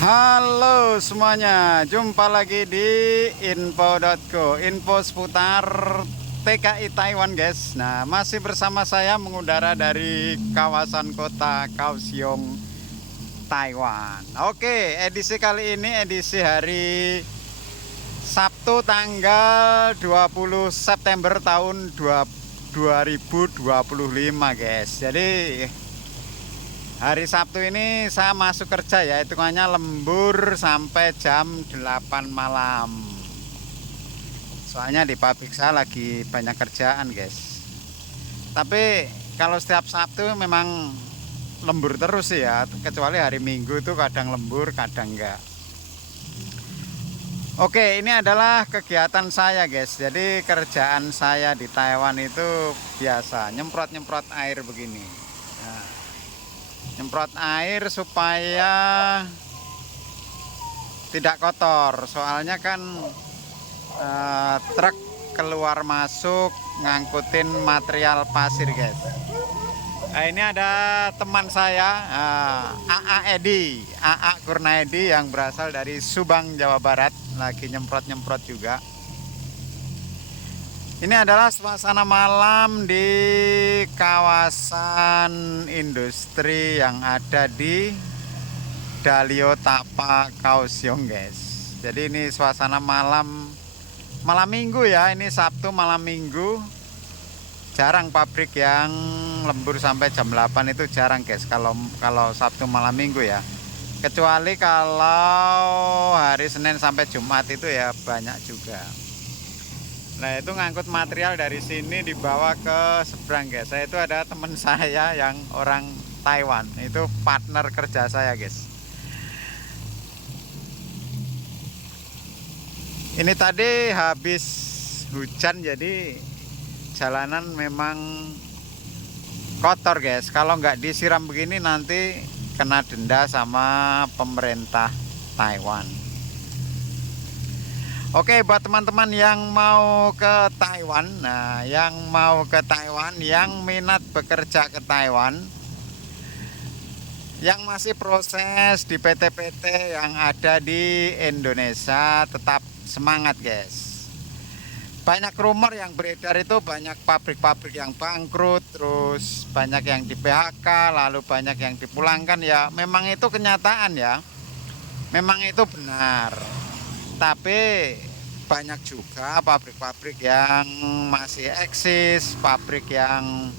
Halo semuanya, jumpa lagi di info.co, info seputar TKI Taiwan guys. Nah, masih bersama saya mengudara dari kawasan kota Kaohsiung, Taiwan. Oke, edisi kali ini edisi hari Sabtu tanggal 20 September tahun 2025 guys. Jadi hari Sabtu ini saya masuk kerja ya, hitungannya lembur sampai jam 8 malam. Soalnya di pabrik saya lagi banyak kerjaan guys. Tapi kalau setiap Sabtu memang lembur terus sih ya, kecuali hari Minggu itu kadang lembur, kadang enggak. Oke, ini adalah kegiatan saya guys. Jadi kerjaan saya di Taiwan itu biasa nyemprot-nyemprot air begini. Nah, nyemprot air supaya tidak kotor, soalnya kan truk keluar masuk ngangkutin material pasir guys. Nah, ini ada teman saya, AA Kurnaedi yang berasal dari Subang, Jawa Barat, lagi nyemprot-nyemprot juga. Ini adalah suasana malam di kawasan industri yang ada di Dalio Tapa, Kaohsiung guys. Jadi ini suasana malam minggu ya, ini Sabtu malam minggu. Jarang pabrik yang lembur sampai jam 8 itu jarang guys, kalau Sabtu malam minggu ya. Kecuali kalau hari Senin sampai Jumat itu ya banyak juga. Nah, itu ngangkut material dari sini dibawa ke seberang guys. Saya itu ada teman saya yang orang Taiwan, itu partner kerja saya guys. Ini tadi habis hujan jadi jalanan memang kotor guys. Kalau nggak disiram begini nanti kena denda sama pemerintah Taiwan. Oke, buat teman-teman yang mau ke Taiwan, nah yang mau ke Taiwan, yang minat bekerja ke Taiwan, yang masih proses di PT-PT yang ada di Indonesia, tetap semangat guys. Banyak rumor yang beredar itu, banyak pabrik-pabrik yang bangkrut, terus banyak yang di PHK, lalu banyak yang dipulangkan ya. Memang itu kenyataan ya, memang itu benar. Tapi banyak juga pabrik-pabrik yang masih eksis, pabrik yang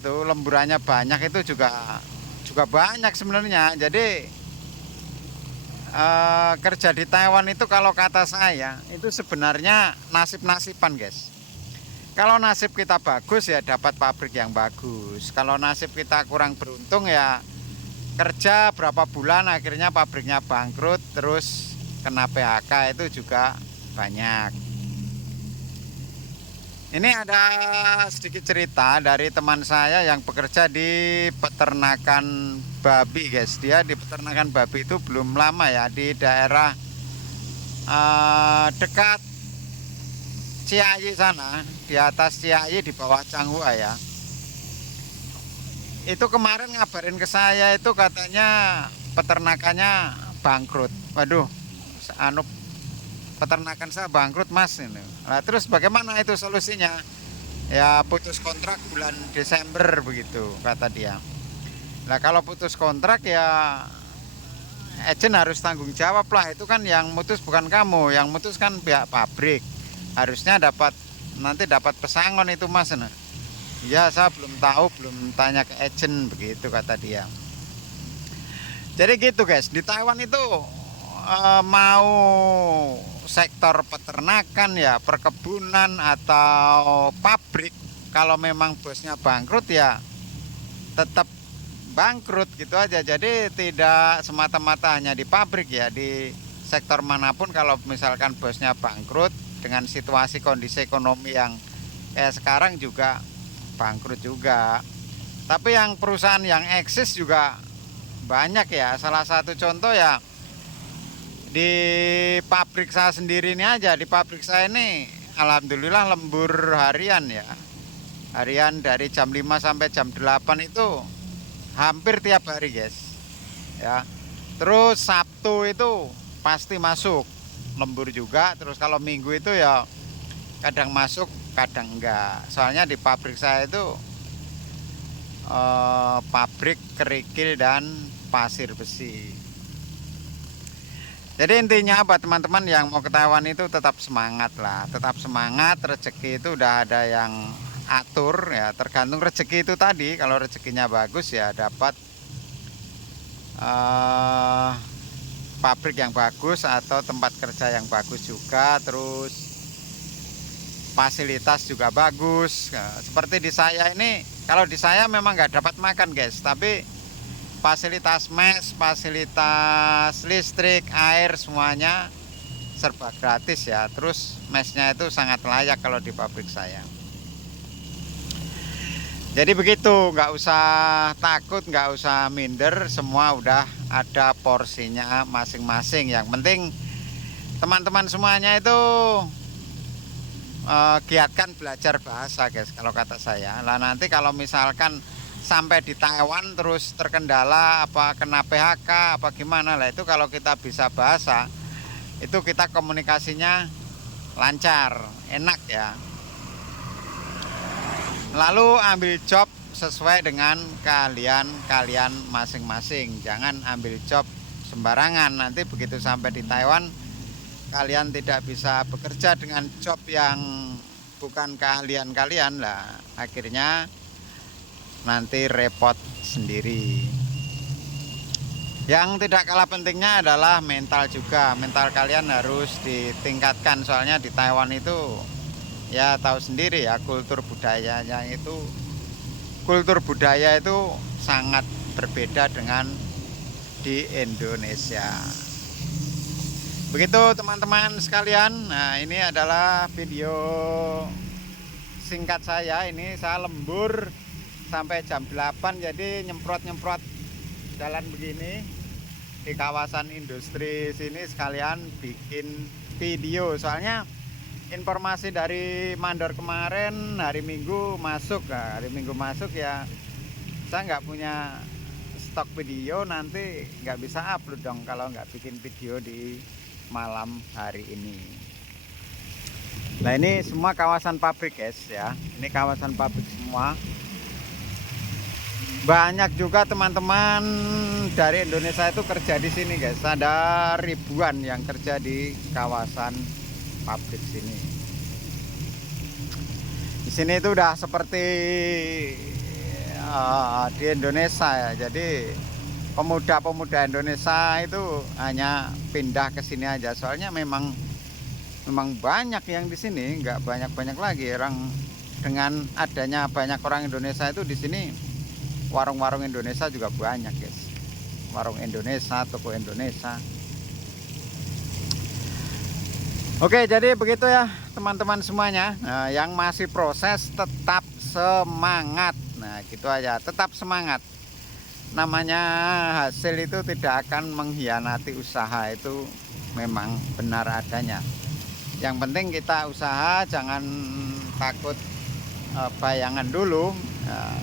lemburannya banyak itu juga banyak sebenarnya. Jadi kerja di Taiwan itu kalau kata saya itu sebenarnya nasib-nasiban guys. Kalau nasib kita bagus ya dapat pabrik yang bagus. Kalau nasib kita kurang beruntung ya kerja berapa bulan akhirnya pabriknya bangkrut, terus kena PHK, itu juga banyak. Ini ada sedikit cerita dari teman saya yang bekerja di peternakan babi guys. Dia di peternakan babi itu belum lama ya, di daerah dekat Ciayi sana, di atas Ciayi di bawah Changhua ya. Itu kemarin ngabarin ke saya itu katanya peternakannya bangkrut. Waduh, peternakan saya bangkrut mas ini. Nah, terus bagaimana itu solusinya? Ya putus kontrak bulan Desember begitu kata dia. Nah, kalau putus kontrak ya agent harus tanggung jawab lah. Itu kan yang mutus bukan kamu, yang mutus kan pihak pabrik. Harusnya nanti dapat pesangon itu mas. Nah, ya saya belum tahu, belum tanya ke agent begitu kata dia. Jadi gitu guys, di Taiwan itu mau sektor peternakan ya, perkebunan atau pabrik, kalau memang bosnya bangkrut ya tetap bangkrut gitu aja. Jadi tidak semata-mata hanya di pabrik ya, di sektor manapun kalau misalkan bosnya bangkrut dengan situasi kondisi ekonomi yang sekarang juga bangkrut juga. Tapi yang perusahaan yang eksis juga banyak ya. Salah satu contoh ya di pabrik saya sendiri ini aja. Di pabrik saya ini alhamdulillah lembur harian ya. Harian dari jam 5 sampai jam 8 itu hampir tiap hari guys. Ya. Terus Sabtu itu pasti masuk lembur juga. Terus kalau Minggu itu ya kadang masuk kadang enggak, soalnya di pabrik saya itu pabrik kerikil dan pasir besi. Jadi intinya apa teman-teman yang mau ke Taiwan itu tetap semangat lah, tetap semangat. Rezeki itu udah ada yang atur ya, tergantung rezeki itu tadi. Kalau rezekinya bagus ya dapat pabrik yang bagus atau tempat kerja yang bagus juga, terus fasilitas juga bagus. Nah, seperti di saya ini, kalau di saya memang nggak dapat makan guys, tapi fasilitas mes, fasilitas listrik, air semuanya serba gratis ya. Terus mesnya itu sangat layak kalau di pabrik saya. Jadi begitu, nggak usah takut, nggak usah minder, semua udah ada porsinya masing-masing. Yang penting teman-teman semuanya itu giatkan belajar bahasa guys, kalau kata saya. Lah nanti kalau misalkan sampai di Taiwan terus terkendala apa kena PHK apa gimana lah, itu kalau kita bisa bahasa itu kita komunikasinya lancar, enak ya. Lalu ambil job sesuai dengan kalian masing-masing. Jangan ambil job sembarangan, nanti begitu sampai di Taiwan kalian tidak bisa bekerja dengan job yang bukan keahlian kalian lah, akhirnya nanti repot sendiri. Yang tidak kalah pentingnya adalah mental juga. Mental kalian harus ditingkatkan, soalnya di Taiwan itu ya tahu sendiri ya, kultur budaya itu sangat berbeda dengan di Indonesia. Begitu teman-teman sekalian. Nah, ini adalah video singkat saya. Ini saya lembur sampai jam 8, jadi nyemprot-nyemprot jalan begini di kawasan industri sini, sekalian bikin video. Soalnya informasi dari mandor kemarin hari Minggu masuk. Nah, hari Minggu masuk ya saya nggak punya stok video, nanti nggak bisa upload dong kalau nggak bikin video di malam hari ini. Nah, ini semua kawasan pabrik guys ya, ini kawasan pabrik semua. Banyak juga teman-teman dari Indonesia itu kerja di sini guys, ada ribuan yang kerja di kawasan pabrik sini. Di sini itu udah seperti di Indonesia ya. Jadi pemuda-pemuda Indonesia itu hanya pindah ke sini aja. Soalnya memang banyak yang di sini, nggak banyak lagi orang. Dengan adanya banyak orang Indonesia itu di sini, warung-warung Indonesia juga banyak guys. Warung Indonesia, toko Indonesia. Oke, jadi begitu ya teman-teman semuanya. Nah, yang masih proses tetap semangat. Nah, gitu aja, tetap semangat. Namanya hasil itu tidak akan mengkhianati usaha, itu memang benar adanya. Yang penting kita usaha, jangan takut bayangan dulu. Nah,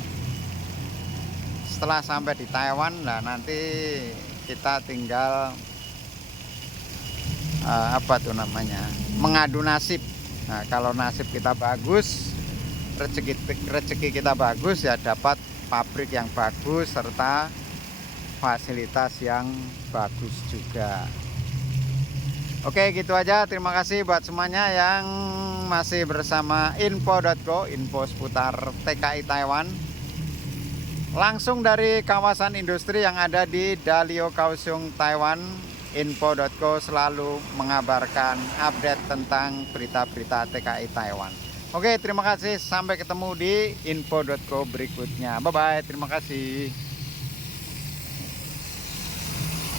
setelah sampai di Taiwan, nah nanti kita tinggal apa tuh namanya, mengadu nasib. Nah, kalau nasib kita bagus, rezeki kita bagus ya dapat pabrik yang bagus serta fasilitas yang bagus juga. Oke, gitu aja. Terima kasih buat semuanya yang masih bersama info.go, info seputar TKI Taiwan. Langsung dari kawasan industri yang ada di Dalian, Kaohsiung, Taiwan. Info.go selalu mengabarkan update tentang berita-berita TKI Taiwan. Oke, terima kasih. Sampai ketemu di info.go berikutnya. Bye-bye. Terima kasih.